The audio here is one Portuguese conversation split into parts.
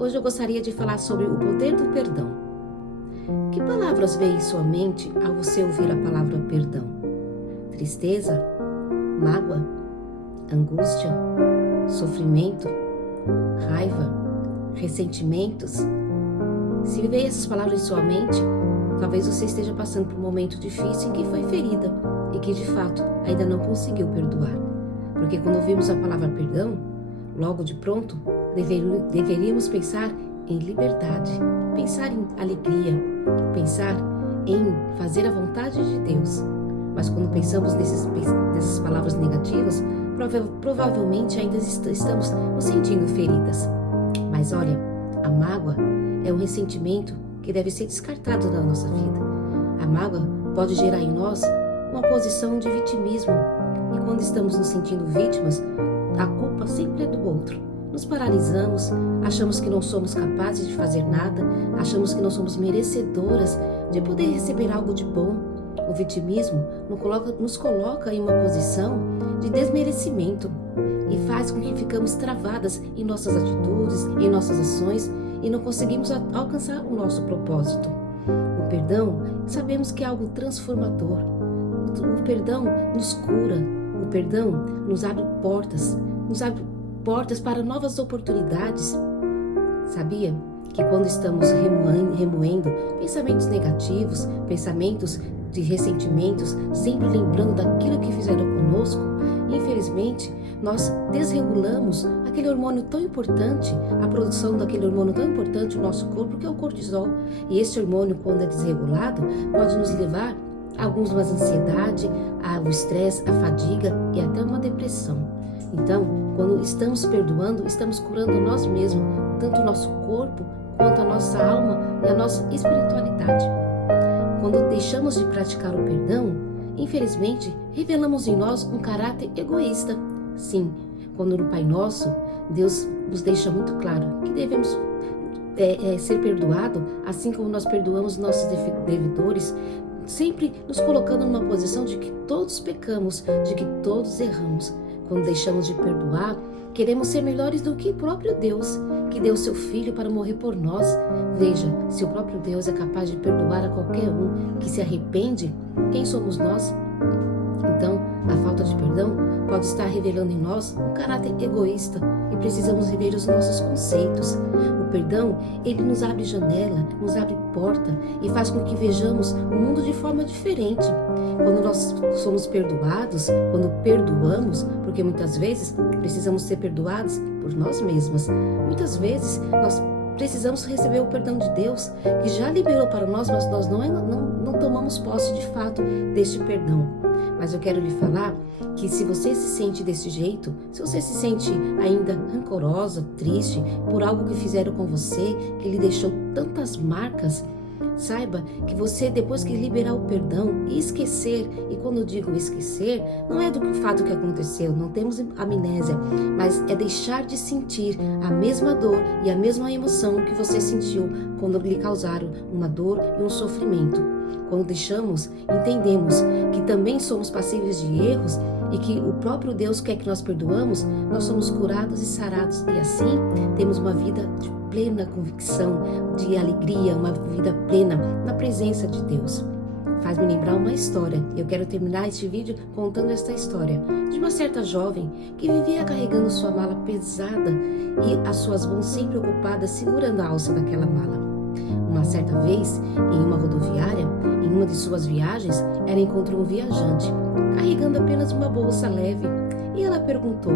Hoje eu gostaria de falar sobre o poder do perdão. Que palavras vêm em sua mente ao você ouvir a palavra perdão? Tristeza? Mágoa? Angústia? Sofrimento? Raiva? Ressentimentos? Se veio essas palavras em sua mente, talvez você esteja passando por um momento difícil em que foi ferida e que de fato ainda não conseguiu perdoar. Porque quando ouvimos a palavra perdão, logo de pronto, deveríamos pensar em liberdade, pensar em alegria, pensar em fazer a vontade de Deus. Mas quando pensamos nessas palavras negativas, provavelmente ainda estamos nos sentindo feridas. Mas olha, a mágoa é um ressentimento que deve ser descartado da nossa vida. A mágoa pode gerar em nós uma posição de vitimismo. E quando estamos nos sentindo vítimas, a culpa sempre é do outro. Nos paralisamos, achamos que não somos capazes de fazer nada, achamos que não somos merecedoras de poder receber algo de bom. O vitimismo nos coloca em uma posição de desmerecimento e faz com que ficamos travadas em nossas atitudes, em nossas ações e não conseguimos alcançar o nosso propósito. O perdão, sabemos que é algo transformador. O perdão nos cura, o perdão nos abre portas para novas oportunidades. Sabia que quando estamos remoendo pensamentos negativos, pensamentos de ressentimentos, sempre lembrando daquilo que fizeram conosco, infelizmente, nós desregulamos aquele hormônio tão importante, a produção daquele hormônio tão importante no nosso corpo, que é o cortisol. E esse hormônio, quando é desregulado, pode nos levar a alguma ansiedade, ao estresse, à fadiga e até uma depressão. Então, quando estamos perdoando, estamos curando nós mesmos, tanto o nosso corpo, quanto a nossa alma e a nossa espiritualidade. Quando deixamos de praticar o perdão, infelizmente, revelamos em nós um caráter egoísta. Sim, quando no Pai Nosso, Deus nos deixa muito claro que devemos ser perdoado, assim como nós perdoamos nossos devedores, sempre nos colocando numa posição de que todos pecamos, de que todos erramos. Quando deixamos de perdoar, queremos ser melhores do que o próprio Deus, que deu seu Filho para morrer por nós. Veja, se o próprio Deus é capaz de perdoar a qualquer um que se arrepende, quem somos nós? Então, a falta de perdão pode estar revelando em nós um caráter egoísta e precisamos rever os nossos conceitos. O perdão, ele nos abre janela, nos abre porta e faz com que vejamos o mundo de forma diferente. Quando nós somos perdoados, quando perdoamos, porque muitas vezes precisamos ser perdoados por nós mesmas. Muitas vezes nós precisamos receber o perdão de Deus, que já liberou para nós, mas nós não tomamos posse de fato deste perdão. Mas eu quero lhe falar que se você se sente desse jeito, se você se sente ainda rancorosa, triste por algo que fizeram com você, que lhe deixou tantas marcas, saiba que você, depois que liberar o perdão e esquecer, e quando eu digo esquecer, não é do fato que aconteceu, não temos amnésia, mas é deixar de sentir a mesma dor e a mesma emoção que você sentiu quando lhe causaram uma dor e um sofrimento. Quando deixamos, entendemos que também somos passíveis de erros e que o próprio Deus quer que nós perdoamos, nós somos curados e sarados e assim temos uma vida de plena convicção, de alegria, uma vida plena na presença de Deus. Faz-me lembrar uma história. Eu quero terminar este vídeo contando esta história de uma certa jovem que vivia carregando sua mala pesada e as suas mãos sempre ocupadas segurando a alça daquela mala. Uma certa vez, em uma rodoviária, em uma de suas viagens, ela encontrou um viajante carregando apenas uma bolsa leve e ela perguntou: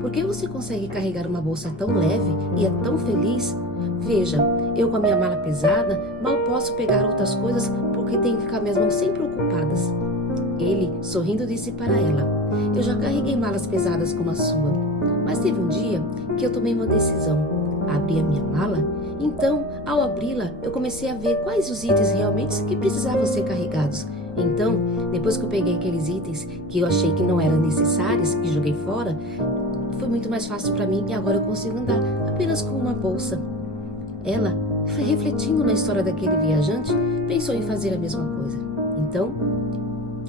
por que você consegue carregar uma bolsa tão leve e é tão feliz? Veja, eu com a minha mala pesada mal posso pegar outras coisas porque tenho que ficar minhas mãos sempre ocupadas. Ele, sorrindo, disse para ela: eu já carreguei malas pesadas como a sua, mas teve um dia que eu tomei uma decisão. Abri a minha mala, então, ao abri-la, eu comecei a ver quais os itens realmente que precisavam ser carregados. Então, depois que eu peguei aqueles itens que eu achei que não eram necessários e joguei fora, foi muito mais fácil para mim e agora eu consigo andar apenas com uma bolsa. Ela, refletindo na história daquele viajante, pensou em fazer a mesma coisa. Então,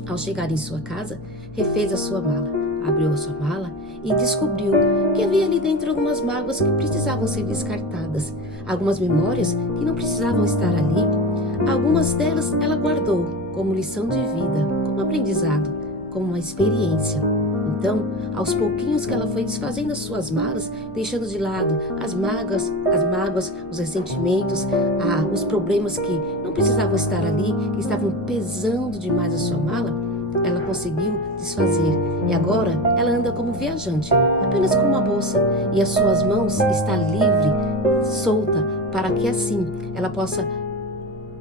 ao chegar em sua casa, refez a sua mala. abriu a sua mala e descobriu que havia ali dentro algumas mágoas que precisavam ser descartadas, algumas memórias que não precisavam estar ali. Algumas delas ela guardou como lição de vida, como aprendizado, como uma experiência. Então, aos pouquinhos que ela foi desfazendo as suas malas, deixando de lado as mágoas, os ressentimentos, os problemas que não precisavam estar ali, que estavam pesando demais a sua mala, ela conseguiu desfazer. E agora ela anda como viajante, apenas com uma bolsa, e as suas mãos está livre, solta, para que assim ela possa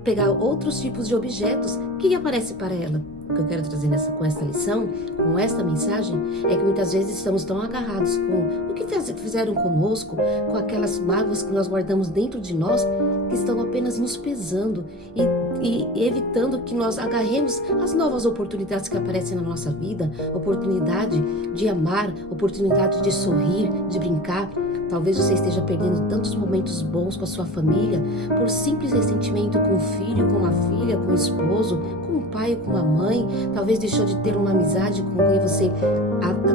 pegar outros tipos de objetos que aparecem para ela. O que eu quero trazer com esta lição, com esta mensagem, é que muitas vezes estamos tão agarrados com o que fizeram conosco, com aquelas mágoas que nós guardamos dentro de nós, que estão apenas nos pesando e evitando que nós agarremos as novas oportunidades que aparecem na nossa vida, oportunidade de amar, oportunidade de sorrir, de brincar. Talvez você esteja perdendo tantos momentos bons com a sua família por simples ressentimento com o filho, com a filha, com o esposo, com o pai, com a mãe. Talvez deixou de ter uma amizade com quem você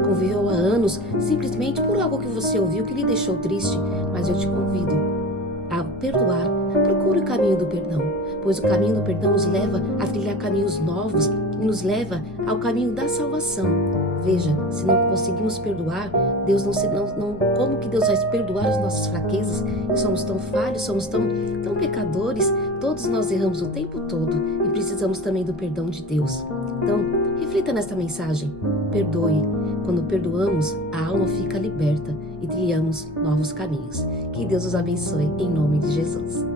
conviveu há anos, simplesmente por algo que você ouviu que lhe deixou triste. Mas eu te convido a perdoar. Procure o caminho do perdão, pois o caminho do perdão nos leva a trilhar caminhos novos e nos leva ao caminho da salvação. Veja, se não conseguimos perdoar, Deus como que Deus vai perdoar as nossas fraquezas? E somos tão falhos, somos tão pecadores, todos nós erramos o tempo todo e precisamos também do perdão de Deus. Então, reflita nesta mensagem, perdoe. Quando perdoamos, a alma fica liberta e trilhamos novos caminhos. Que Deus os abençoe em nome de Jesus.